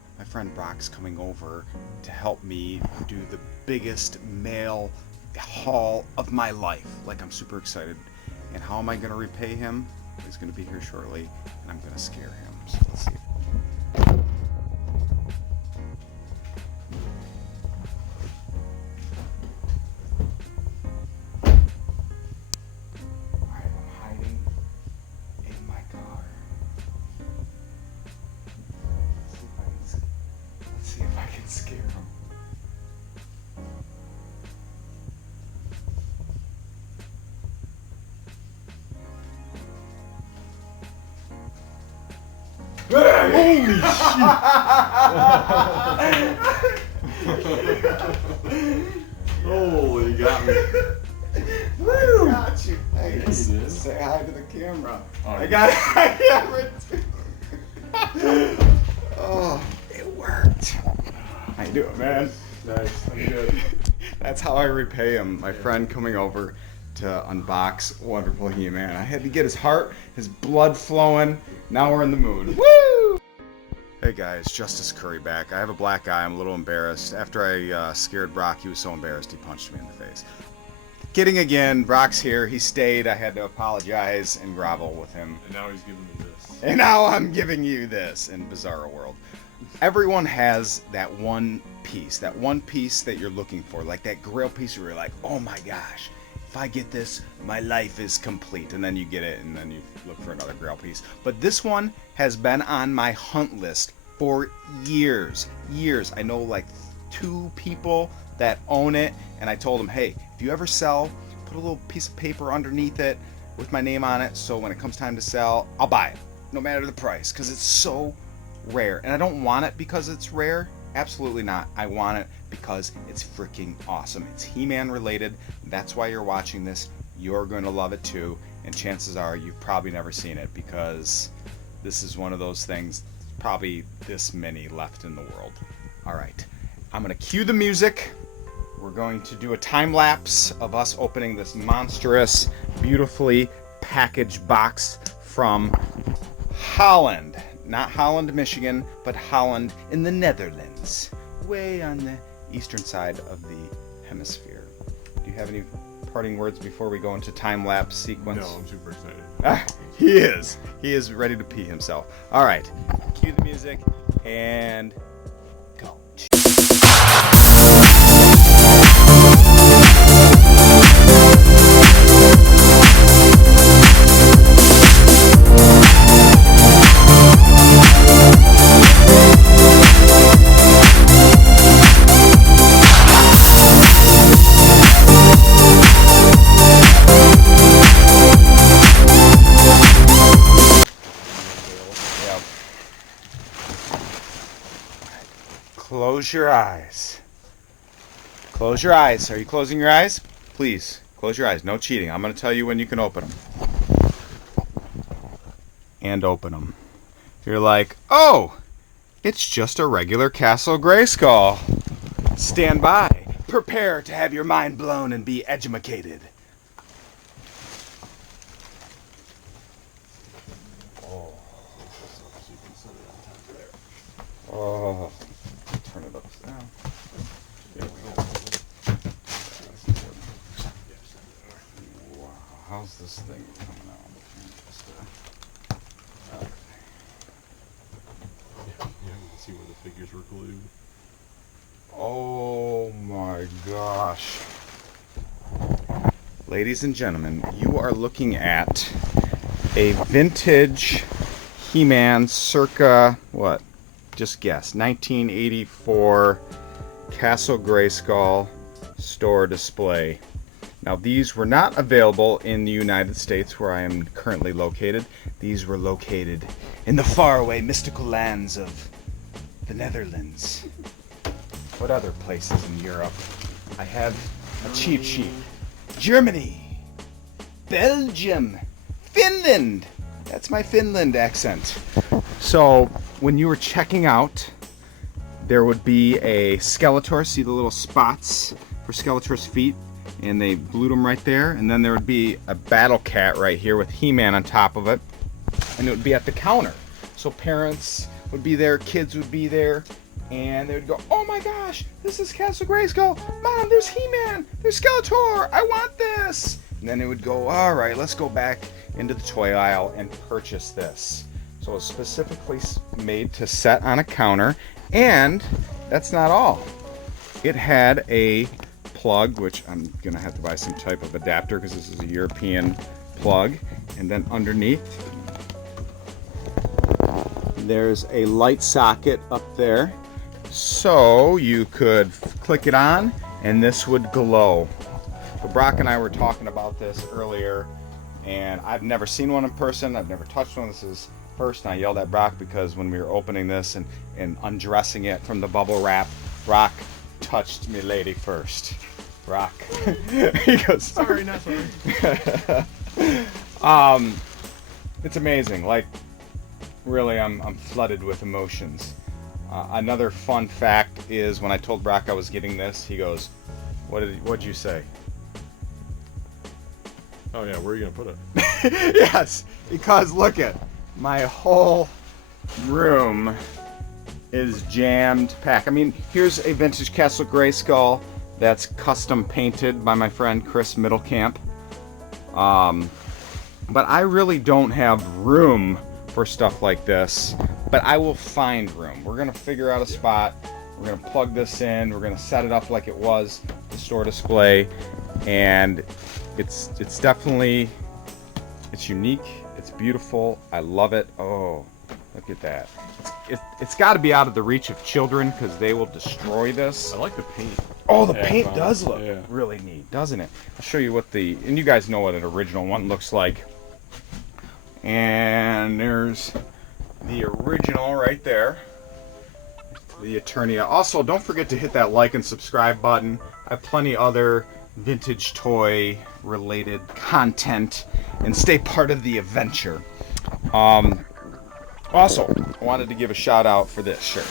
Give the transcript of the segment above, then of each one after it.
over. My friend Brock's coming over to help me do the biggest mail haul of my life. Like, I'm super excited. And how am I going to repay him? He's going to be here shortly, and I'm going to scare him. So let's see. Scare him. Holy shit! Holy, got me. Woo! I got you. Hey, say hi to the camera. Oh, I got it. Oh, it worked. How you doing, man? Nice, I'm good. That's how I repay him. My friend coming over to unbox wonderful He-Man. I had to get his heart, his blood flowing. Now we're in the mood. Woo! Hey guys, Justice Curry back. I have a black eye. I'm a little embarrassed. After I scared Brock, he was so embarrassed he punched me in the face. Kidding again. Brock's here. He stayed. I had to apologize and grovel with him. And now he's giving me this. And now I'm giving you this in Bizarro World. Everyone has that one piece that you're looking for, like that Grail piece where you're like, oh my gosh, if I get this, my life is complete. And then you get it, and then you look for another Grail piece. But this one has been on my hunt list for years. I know like 2 people that own it, and I told them, hey, if you ever sell, put a little piece of paper underneath it with my name on it, so when it comes time to sell, I'll buy it, no matter the price, because it's so rare. And I don't want it because it's rare. Absolutely not. I want it because it's freaking awesome. It's He-Man related. That's why you're watching this. You're going to love it too. And chances are you've probably never seen it, because this is one of those things, probably this many left in the world. All right. I'm going to cue the music. We're going to do a time lapse of us opening this monstrous, beautifully packaged box from Holland. Not Holland, Michigan, but Holland in the Netherlands, way on the eastern side of the hemisphere. Do you have any parting words before we go into time-lapse sequence? No, I'm super excited. He is. He is ready to pee himself. All right, cue the music and go. Close your eyes. Close your eyes. Are you closing your eyes? Please, close your eyes. No cheating. I'm going to tell you when you can open them. And open them. You're like, oh, it's just a regular Castle Grayskull. Stand by. Prepare to have your mind blown and be edumacated. Oh. Turn it upside down. There we go. Wow, how's this thing coming out? Okay. Yeah, you can see where the figures were glued. Oh my gosh. Ladies and gentlemen, you are looking at a vintage He-Man circa, what? Just guess, 1984 Castle Grayskull store display. Now these were not available in the United States where I am currently located. These were located in the faraway mystical lands of the Netherlands. What other places in Europe? I have a cheat sheet. Germany, Belgium, Finland. That's my Finland accent. So when you were checking out, there would be a Skeletor. See the little spots for Skeletor's feet? And they glued them right there. And then there would be a Battle Cat right here with He-Man on top of it. And it would be at the counter. So parents would be there, kids would be there, and they would go, oh my gosh, this is Castle Grayskull. Mom, there's He-Man, there's SKeletor, I want this. And then it would go, all right, let's go back into the toy aisle and purchase this. So it's specifically made to set on a counter, and that's not all. It had a plug, which I'm gonna have to buy some type of adapter because this is a European plug, and then underneath there's a light socket up there, so you could click it on and this would glow. So Brock and I were talking about this earlier, and I've never seen one in person, I've never touched one. This is first, and I yelled at Brock because when we were opening this and undressing it from the bubble wrap, Brock touched me lady first. Brock. He goes, Sorry, not sorry. It's amazing. Like, really, I'm flooded with emotions. Another fun fact is when I told Brock I was getting this, he goes, what'd you say? Oh yeah, where are you gonna put it? Yes, because look at my whole room is jammed packed. I mean, here's a vintage Castle Grayskull that's custom painted by my friend Chris Middlecamp. But I really don't have room for stuff like this, but I will find room. We're gonna figure out a spot. We're gonna plug this in. We're gonna set it up like it was the store display, and it's definitely, it's unique. It's beautiful. I love it. Oh, look at that. It's got to be out of the reach of children because they will destroy this. I like the paint. Oh, the paint does look yeah. really neat, doesn't it? I'll show you what and you guys know what an original one looks like. And there's the original right there. The Eternia. Also, don't forget to hit that like and subscribe button. I have plenty other vintage toy related content, and stay part of the adventure. Also, I wanted to give a shout out for this shirt.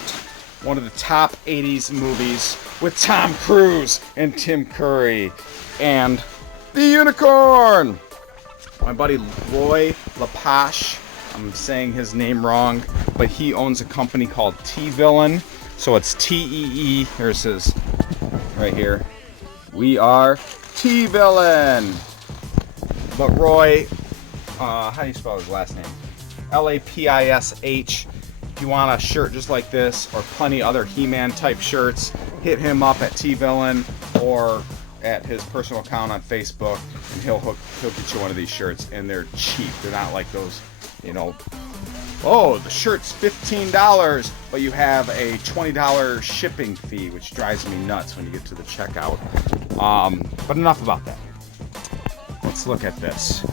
One of the top 80s movies with Tom Cruise and Tim Curry and the unicorn. My buddy Roy LaPish, I'm saying his name wrong, but he owns a company called T-Villain. So it's T-E-E, here's his, right here. We are T-Villain. But Roy, how do you spell his last name? L-A-P-I-S-H. If you want a shirt just like this, or plenty other He-Man type shirts, hit him up at T-Villain or at his personal account on Facebook, and he'll get you one of these shirts, and they're cheap. They're not like those, you know, oh, the shirt's $15, but you have a $20 shipping fee, which drives me nuts when you get to the checkout. But enough about that. Let's look at this.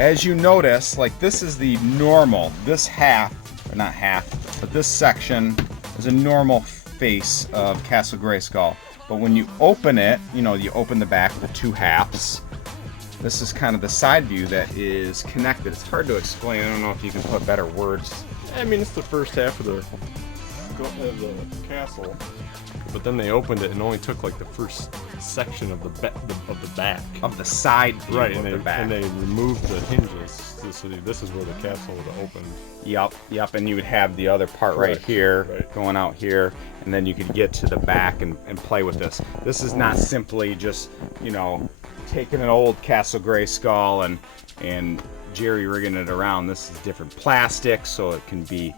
As you notice, like, this is the normal, this half, or not half, but this section is a normal face of Castle Grayskull. But when you open it, you know, you open the back, the two halves. This is kind of the side view that is connected. It's hard to explain. I don't know if you can put better words. I mean, it's the first half of the castle, but then they opened it and only took like the first section of the back Of the side view right, of and the back. they removed the hinges. So this is where the castle would have opened. Yep, and you would have the other part right here, right. going out here, and then you could get to the back and play with this. This is not simply just, you know, taking an old Castle Grayskull and jerry-rigging it around. This is different plastic, so it can be,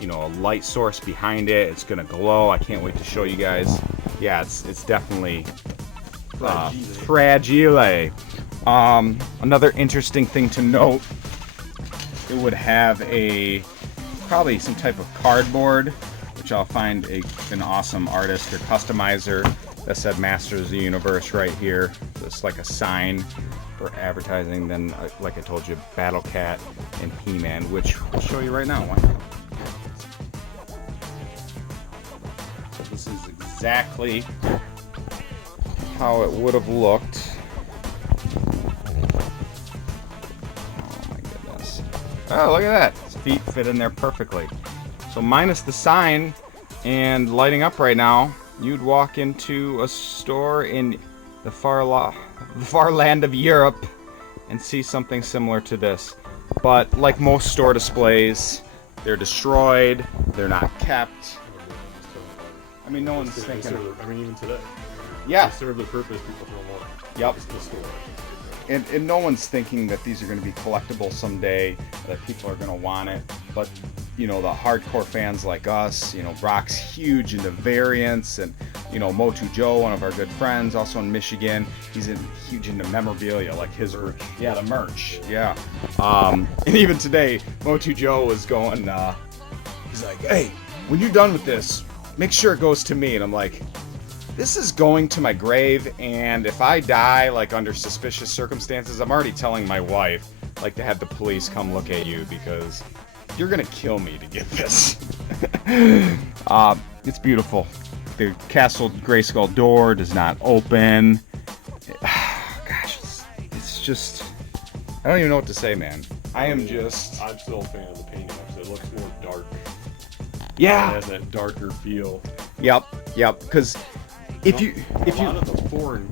you know, a light source behind it. It's gonna glow. I can't wait to show you guys. Yeah, it's definitely fragile. Another interesting thing to note, it would have probably some type of cardboard, which I'll find an awesome artist or customizer that said Masters of the Universe right here. Just like a sign for advertising. Then, like I told you, Battle Cat and He-Man, which I'll show you right now. So this is exactly how it would have looked. Oh, look at that. His feet fit in there perfectly. So minus the sign and lighting up right now, you'd walk into a store in the far land of Europe and see something similar to this. But like most store displays, they're destroyed. They're not kept. I mean, no one's thinking. I mean, even today. Yeah. They serve the purpose people don't want. Yep. It's the store. And no one's thinking that these are going to be collectible someday, that people are going to want it. But, you know, the hardcore fans like us, you know, Brock's huge into variants, and, you know, MOTU Joe, one of our good friends, also in Michigan, he's huge into memorabilia, like his merch. Yeah, the merch. Yeah. And even today, MOTU Joe was going, he's like, hey, when you're done with this, make sure it goes to me. And I'm like, this is going to my grave, and if I die, like, under suspicious circumstances, I'm already telling my wife, like, to have the police come look at you, because you're gonna kill me to get this. It's beautiful. The castle Grayskull door does not open. Gosh, it's just... I don't even know what to say, man. I'm still a fan of the painting. It looks more dark. Yeah. It has that darker feel. Yep, because... A lot of the foreign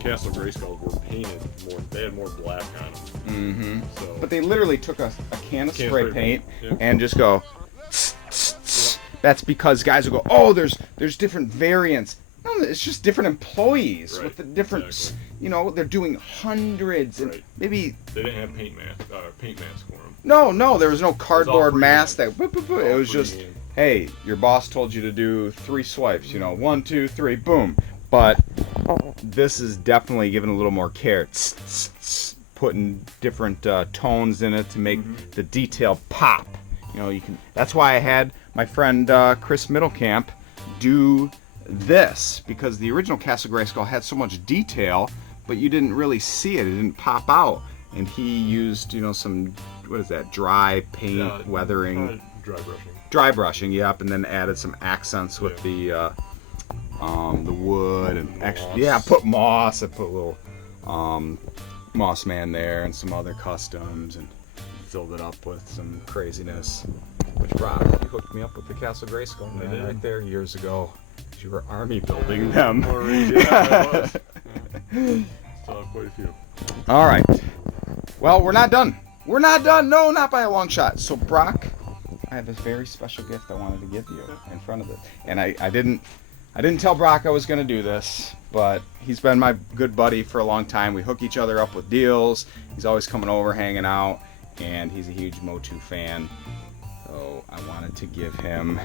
Castle Grayskulls were painted more. They had more black on them. Mm-hmm. So, but they literally took a can of spray paint and just go. Tss, tss, tss. That's because guys will go, oh, there's different variants. No, it's just different employees with the different. Exactly. You know, they're doing hundreds and maybe. They didn't have paint masks for them. No, there was no cardboard mask that. It was just. In. Hey, your boss told you to do 3 swipes, you know, 1, 2, 3, boom. But this is definitely giving a little more care. Putting different tones in it to make the detail pop. You know, you can. That's why I had my friend Chris Middlecamp do this, because the original Castle Grayskull had so much detail, but you didn't really see it. It didn't pop out. And he used, you know, some, what is that, dry paint, weathering. Dry brushing, yep, and then added some accents with the wood and extra, put moss. I put a little moss man there and some other customs, and filled it up with some craziness. Which Brock, you hooked me up with the Castle Grayskull, man, right there years ago. You were army building them. Yeah, still have quite a few. All right. Well, we're not done. We're not done. No, not by a long shot. So Brock, I have this very special gift I wanted to give you in front of it, and I didn't tell Brock I was going to do this, but he's been my good buddy for a long time. We hook each other up with deals. He's always coming over, hanging out, and he's a huge MOTU fan. So I wanted to give him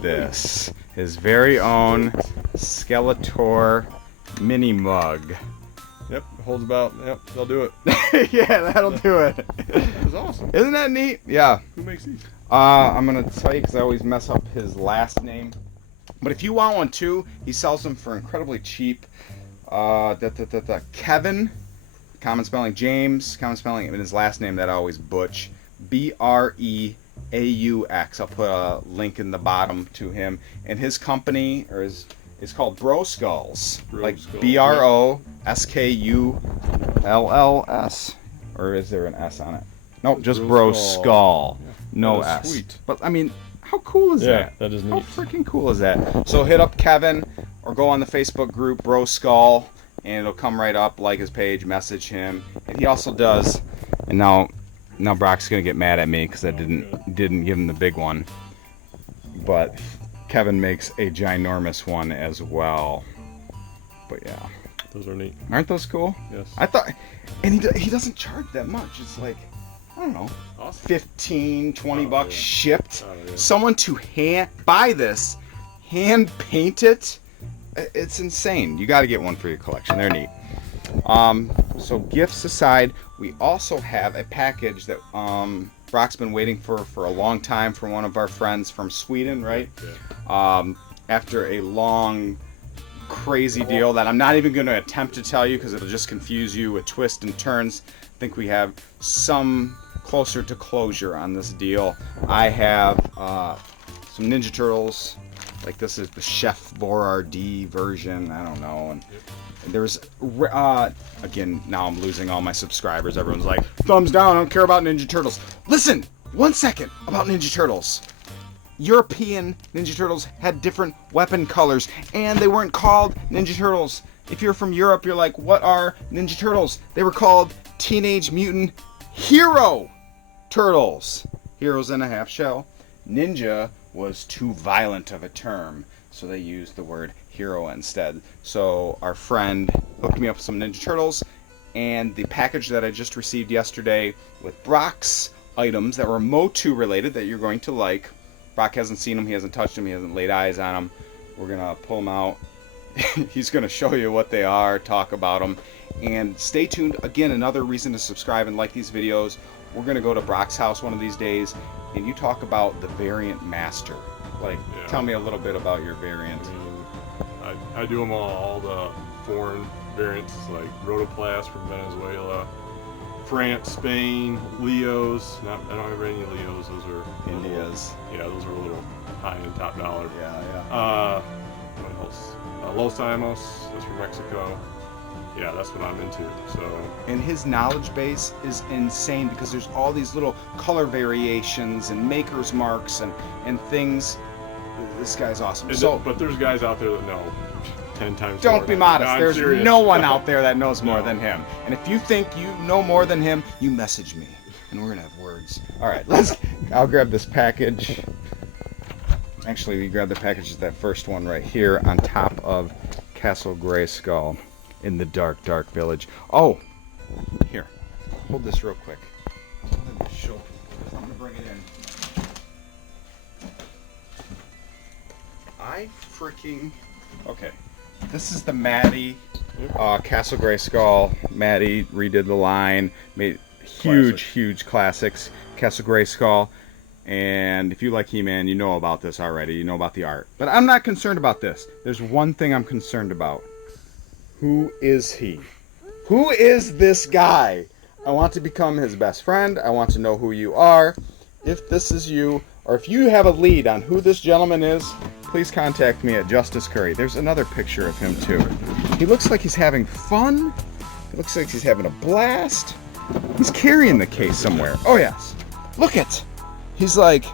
this, his very own SKeletor mini mug. Yep, it holds about. Yep, they'll do it. Yeah, that'll do it. That's awesome. Isn't that neat? Yeah. Who makes these? I'm gonna tell you because I always mess up his last name. But if you want one too, he sells them for incredibly cheap. Kevin, common spelling James, common spelling, and his last name that I always butch. Breaux. I'll put a link in the bottom to him, and his company is called Broux Skulls, like BROSKULLS, or is there an S on it? Nope, just Broux Skull, no S. Sweet. But I mean, how cool is that? That is neat. How freaking cool is that? So hit up Kevin or go on the Facebook group Broux Skull, and it'll come right up. Like his page, message him, and he also does. And now Brock's gonna get mad at me because I didn't give him the big one, but Kevin makes a ginormous one as well. But yeah, those are neat. Aren't those cool? Yes. I thought, and he doesn't charge that much. It's like, I don't know, awesome. 15, 20 bucks shipped. Oh, yeah. Someone to buy this, hand paint it. It's insane. You got to get one for your collection. They're neat. So gifts aside, we also have a package that Brock's been waiting for a long time from one of our friends from Sweden, right? Yeah. After a long, crazy deal that I'm not even going to attempt to tell you because it'll just confuse you with twists and turns. I think we have some closer to closure on this deal. I have some Ninja Turtles. Like this is the Chef Boyardee version. I don't know. And there's again, now I'm losing all my subscribers. Everyone's like, thumbs down, I don't care about Ninja Turtles. Listen, 1 second about Ninja Turtles. European Ninja Turtles had different weapon colors, and they weren't called Ninja Turtles. If you're from Europe, you're like, what are Ninja Turtles? They were called Teenage Mutant Hero Turtles. Heroes in a half shell. ninja was too violent of a term, so they used the word hero instead. So our friend hooked me up with some Ninja Turtles, and the package that I just received yesterday with Brock's items that were MOTU related that you're going to like. Brock hasn't seen them, he hasn't touched them, he hasn't laid eyes on them. We're going to pull them out. He's going to show you what they are, talk about them. And stay tuned. Again, another reason to subscribe and like these videos. We're going to go to Brock's house one of these days, and you talk about the variant master. Like, tell me a little bit about your variant. I mean, I do them all the foreign variants, like Rotoplast from Venezuela, France, Spain, Leos. I don't have any Leos. Those are India's. Those are a little high and top dollar. Yeah. What else? Los Alamos. That's from Mexico. Yeah, that's what I'm into. So. And his knowledge base is insane because there's all these little color variations and maker's marks and things. This guy's awesome. But there's guys out there that know 10 times Don't more. be modest. No, there's serious. no one out there that knows more than him. And if you think you know more than him, you message me, and we're gonna have words. All right, I'll grab this package. Actually, we grab the package of that first one right here on top of Castle Grayskull in the dark, dark village. Oh, here, hold this real quick. I'm gonna bring it in. Okay. This is the Maddie Castle Grayskull. Maddie redid the line, made huge classics. Castle Grayskull. And if you like He-Man, you know about this already. You know about the art. But I'm not concerned about this. There's one thing I'm concerned about. Who is he? Who is this guy? I want to become his best friend. I want to know who you are. If this is you, or if you have a lead on who this gentleman is, please contact me at Justice Curry. There's another picture of him too. He looks like he's having fun. He looks like he's having a blast. He's carrying the case somewhere. Oh yes. Look it. He's like,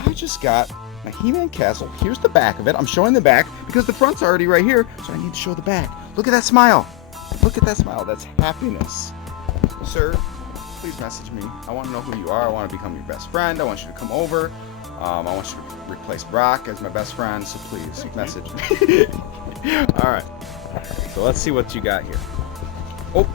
I just got my He-Man castle. Here's the back of it. I'm showing the back because the front's already right here, so I need to show the back. Look at that smile. Look at that smile. That's happiness. Sir, please message me. I want to know who you are. I want to become your best friend. I want you to come over. I want you to replace Brock as my best friend, so please message me. Alright, so let's see what you got here. Oh,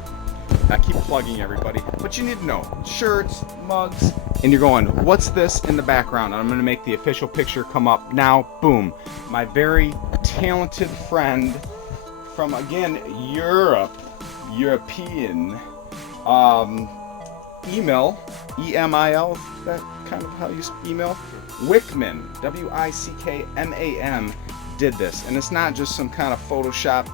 I keep plugging everybody, but you need to know, shirts, mugs, and you're going, what's this in the background? I'm going to make the official picture come up now. Boom. My very talented friend from, again, European, Emil, E-M-I-L, that kind of how you email? Wickman, W-I-C-K-M-A-M, did this. And it's not just some kind of Photoshop,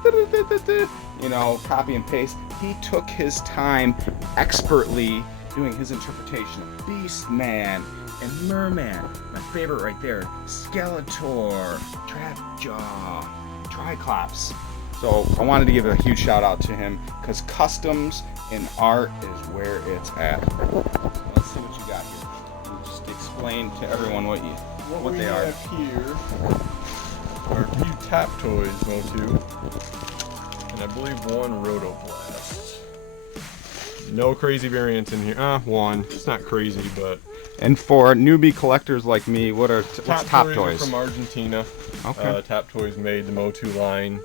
copy and paste. He took his time expertly doing his interpretation of Beastman and Merman. My favorite right there, Skeletor, Trapjaw, Triclops. So I wanted to give a huge shout out to him because customs in art is where it's at. Let's see what you got here. Just explain to everyone what they are. What we have here are 2 Tap Toys MOTU, and I believe 1 Rotoplast. No crazy variants in here. One. It's not crazy, but. And for newbie collectors like me, what's Top Toys? From Argentina. Okay. Tap Toys made the MOTU line.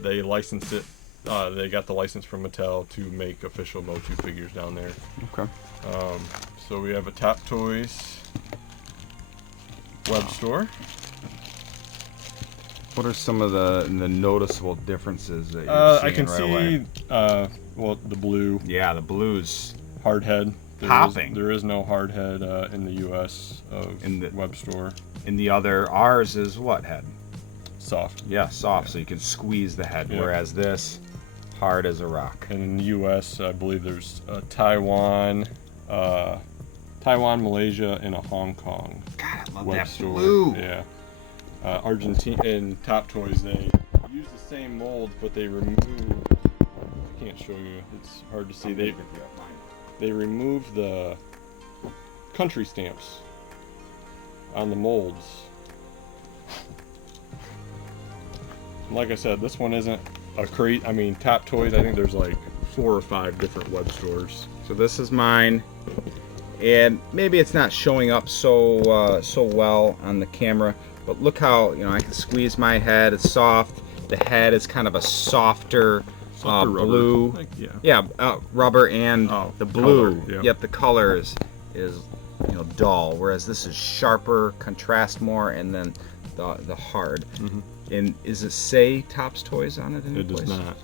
They licensed it. They got the license from Mattel to make official MOTU figures down there. Okay. So we have a Tap Toys web store. What are some of the noticeable differences that you're seeing I can right see, away? well, the blue. Yeah, the blues. Hardhead. Popping. There is no hardhead in the U.S. In the web store. In the other, ours is what head? Soft. Yeah, soft, so you can squeeze the head, whereas this, hard as a rock. And in the U.S., I believe there's Taiwan, Malaysia, and a Hong Kong God, I love web that store. blue. Yeah. Argentina and Top Toys, they use the same molds, but they remove. I can't show you. It's hard to see. They remove the country stamps on the molds. Like I said, this one isn't a crate. I mean, Top Toys, I think there's like 4 or 5 different web stores. So this is mine. And maybe it's not showing up so well on the camera, but look how, you know, I can squeeze my head. It's soft. The head is kind of a softer blue. Like, rubber, and the blue. Color, yeah. Yep, the color is you know, dull, whereas this is sharper, contrast more, and then the hard. And is it say Topps Toys on it? It does not.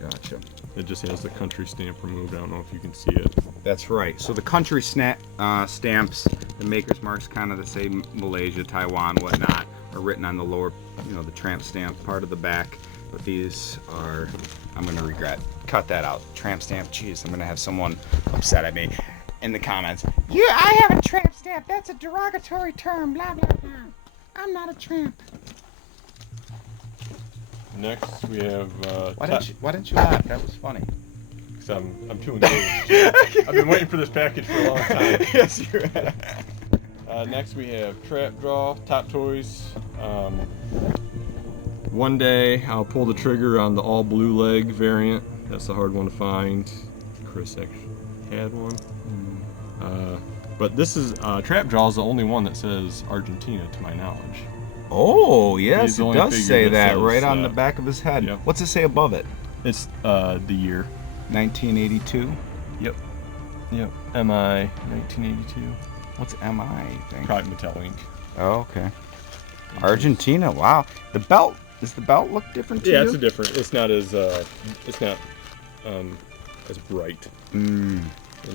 Gotcha. It just has the country stamp removed. I don't know if you can see it. That's right. So the country stamps, the maker's marks, kind of the same, Malaysia, Taiwan, whatnot, are written on the lower, you know, the tramp stamp part of the back. But these are, I'm gonna regret. Cut that out. Tramp stamp. Jeez, I'm gonna have someone upset at me in the comments. I have a tramp stamp. That's a derogatory term. Blah blah blah. I'm not a tramp. Next we have. Why didn't you laugh? That was funny. Because I'm too engaged. I've been waiting for this package for a long time. Yes, you have. Next we have Trap Draw, Top Toys. One day I'll pull the trigger on the all blue leg variant. That's the hard one to find. Chris actually had one. But this is Trap Draw is the only one that says Argentina, to my knowledge. Oh, yes, He's the it only does figure say that that says, right on the back of his head. Yep. What's it say above it? It's the year. 1982. Yep. Yep. MI 1982. What's MI thing? Probably Mattel Inc. Oh, okay. Argentina. Wow. The belt. Does the belt look different to you? Yeah, it's a different. It's not as as bright. And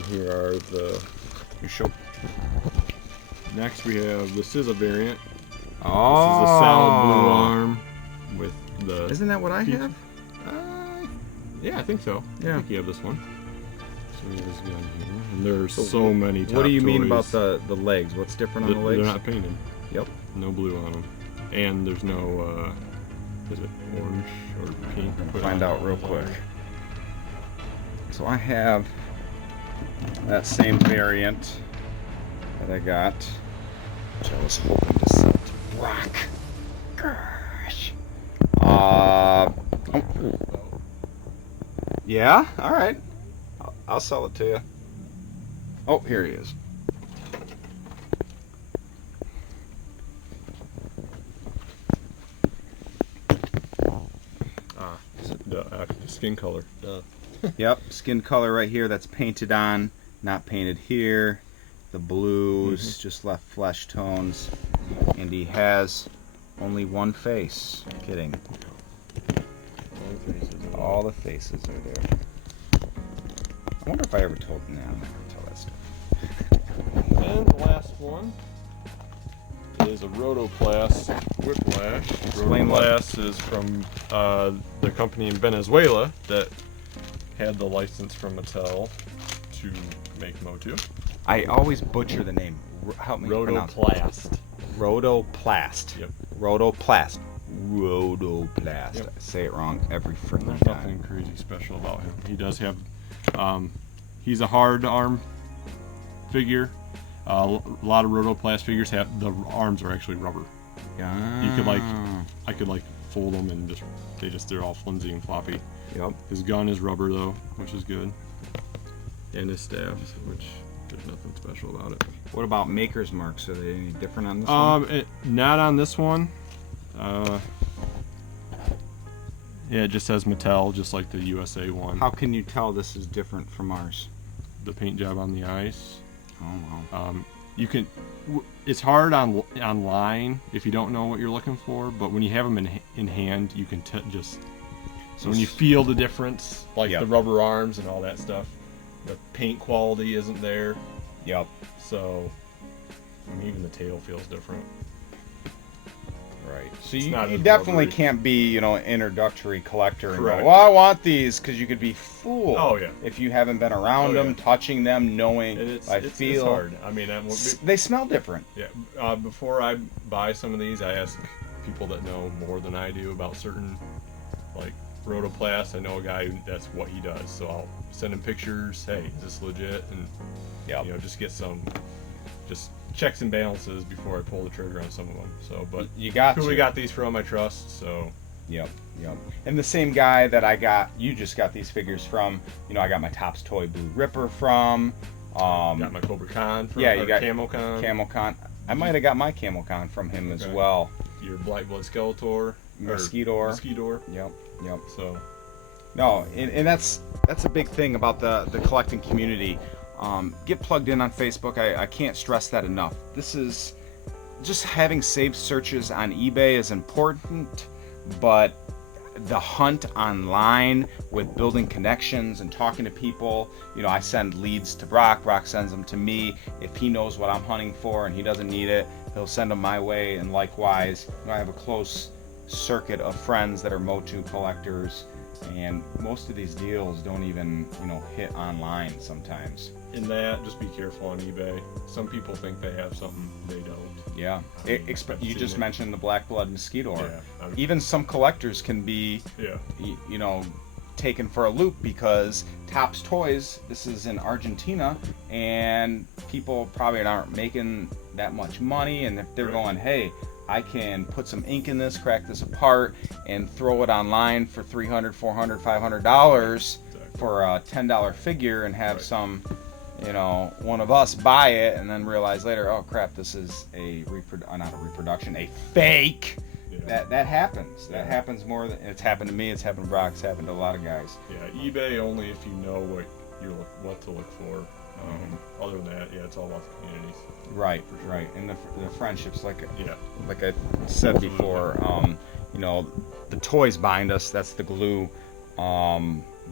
here are the. You show. Next we have the SZA variant. Oh. This is a solid blue arm with the. Isn't that what I have? Yeah, I think so. Yeah. I think you have this one. So there's a gun here, and there's so many. What do you mean toys. about the legs? What's different on the legs? They're not painted. Yep. No blue on them, and there's no. Is it orange or pink? We'll find out real quick. So I have that same variant that I got, which I was hoping to sell to Brock. Gosh. Yeah. All right. I'll sell it to you. Oh, here he is. The skin color. Yep, skin color right here. That's painted on, not painted here. The blues, just left flesh tones. And he has only one face. Kidding. All the faces are there. I wonder if I ever told him that. I'm not gonna tell that story. And the last one is a Rotoplast Whiplash. Rotoplast is from the company in Venezuela that had the license from Mattel to make MOTU. I always butcher the name. Help me pronounce it. Rotoplast. Rotoplast. Yep. Rotoplast. Rotoplast. Yep. I say it wrong every freaking There's time. nothing crazy special about him. He does have, he's a hard arm figure. A lot of Rotoplast figures have, the arms are actually rubber. Yeah. You could I could fold them and they're all flimsy and floppy. Yep. His gun is rubber though, which is good. And his staff, which there's nothing special about it. What about maker's marks? Are they any different on this one? Not on this one. Yeah, it just says Mattel, just like the USA one. How can you tell this is different from ours? The paint job on the eyes. Oh wow. You can. It's hard online if you don't know what you're looking for, but when you have them in hand, you can just. So when you feel the difference, like the rubber arms and all that stuff, the paint quality isn't there. Yep. So, I mean, even the tail feels different. Right. So you definitely rubbery. can't be, an introductory collector and Correct. go, well, I want these, because you could be fooled. Oh yeah. If you haven't been around them, touching them, knowing, It's feel. hard. I mean, They smell different. yeah. Before I buy some of these, I ask people that know more than I do about certain, like Rotoplast. I know a guy that's what he does, so I'll send him pictures. Hey, is this legit? And just get some, checks and balances before I pull the trigger on some of them. So, but You got who to. we got these from, I trust. So. Yep. And the same guy that you just got these figures from, I got my Topps Toy Blue Ripper from. Got my Cobra Con from Yeah, you got Camo Con. Camo Con. I might have got my Camo Con from him as well. Your Black Blood Skeletor. Mosquitoer. Yep. So. No, and that's a big thing about the collecting community. Get plugged in on Facebook. I can't stress that enough. This is just having saved searches on eBay is important, but the hunt online with building connections and talking to people, you know, I send leads to Brock sends them to me. If he knows what I'm hunting for and he doesn't need it, he'll send them my way, and likewise, you know, I have a close circuit of friends that are MOTU collectors, and most of these deals don't even, you know, hit online sometimes. In that, just be careful on eBay. Some people think they have something they don't. Yeah, you just mentioned the Black Blood Mosquitoer. Yeah, even some collectors can be, you know, taken for a loop because Topps Toys, this is in Argentina, and people probably aren't making that much money, and if they're going, hey, I can put some ink in this, crack this apart, and throw it online for $300, $400, $500 for a $10 figure, and have some, you know, one of us buy it, and then realize later, oh crap, this is not a reproduction, a fake. Yeah. That happens. That happens more than it's happened to me. It's happened to Brock. It's happened to a lot of guys. Yeah, eBay only if you know what to look for. Other than that, it's all about the communities. Right, right, and the friendships, like I said before, you know, the toys bind us. That's the glue.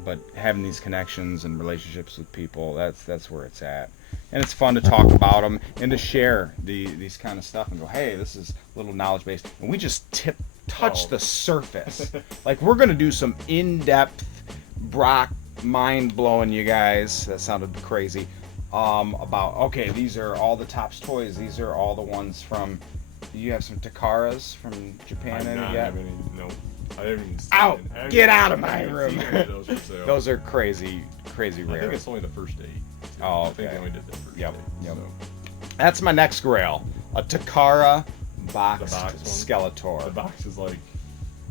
But having these connections and relationships with people, that's where it's at. And it's fun to talk about them and to share these kind of stuff and go, hey, this is a little knowledge based. And we just touch the surface. Like, we're going to do some in-depth Brock mind-blowing, you guys. That sounded crazy. About, okay, these are all the Topps toys. These are all the ones from, do you have some Takaras from Japan in it yet? No. I haven't even seen out! it. Get out of my room! Those are crazy rare. I think it's only the first 8. Oh, okay. I think they only did the first 8. Yep. So. That's my next grail. A Takara boxed Skeletor. The box is like,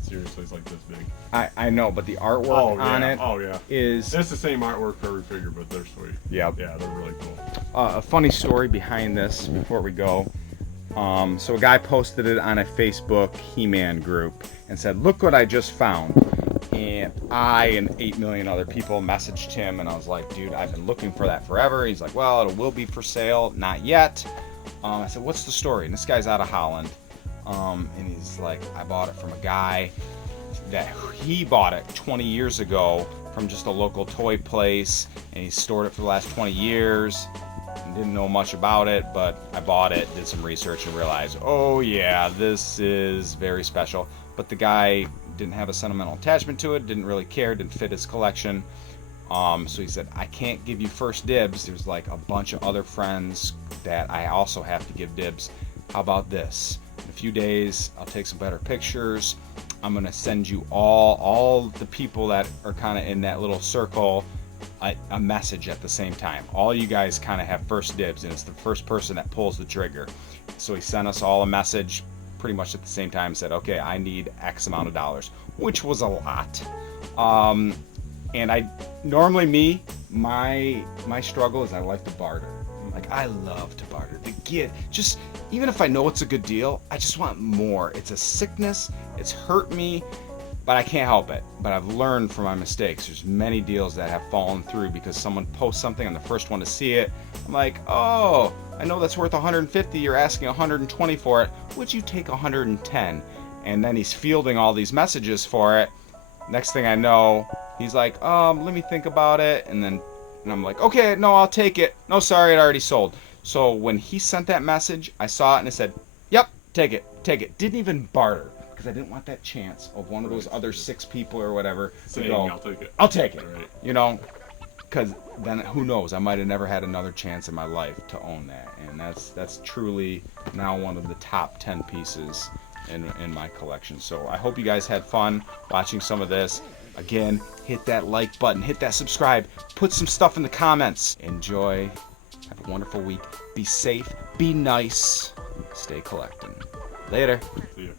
seriously, it's like this big. I know, but the artwork on it is... It's the same artwork for every figure, but they're sweet. Yep. Yeah, they're really cool. A funny story behind this before we go. So a guy posted it on a Facebook He-Man group and said, look what I just found. And I and 8 million other people messaged him, and I was like, dude, I've been looking for that forever. He's like, well, it will be for sale. Not yet. I said, what's the story? And this guy's out of Holland. And he's like, I bought it from a guy that he bought it 20 years ago from just a local toy place, and he stored it for the last 20 years. Didn't know much about it, but I bought it, did some research, and realized, oh yeah, this is very special. But the guy didn't have a sentimental attachment to it, didn't really care, didn't fit his collection. So he said, I can't give you first dibs. There's like a bunch of other friends that I also have to give dibs. How about this? In a few days, I'll take some better pictures. I'm gonna send you all the people that are kind of in that little circle a message at the same time. All you guys kind of have first dibs, and it's the first person that pulls the trigger. So he sent us all a message pretty much at the same time, said, okay, I need X amount of dollars, which was a lot. And I normally my struggle is I like to barter. Like, I love to barter. The gift, just even if I know it's a good deal, I just want more. It's a sickness, it's hurt me, but I can't help it. But I've learned from my mistakes. There's many deals that have fallen through because someone posts something, I'm the first one to see it. I'm like, oh, I know that's worth 150, you're asking 120 for it. Would you take 110? And then he's fielding all these messages for it. Next thing I know, he's like, let me think about it. And I'm like, okay, no, I'll take it. No, sorry, it already sold. So when he sent that message, I saw it and I said, yep, take it. Didn't even barter, because I didn't want that chance of one of those other 6 people or whatever to go, I'll take it. Right. You know, because then who knows, I might have never had another chance in my life to own that. And that's truly now one of the top 10 pieces in my collection. So I hope you guys had fun watching some of this. Again, hit that like button, hit that subscribe, put some stuff in the comments. Enjoy. Have a wonderful week. Be safe. Be nice. Stay collecting. Later. See ya.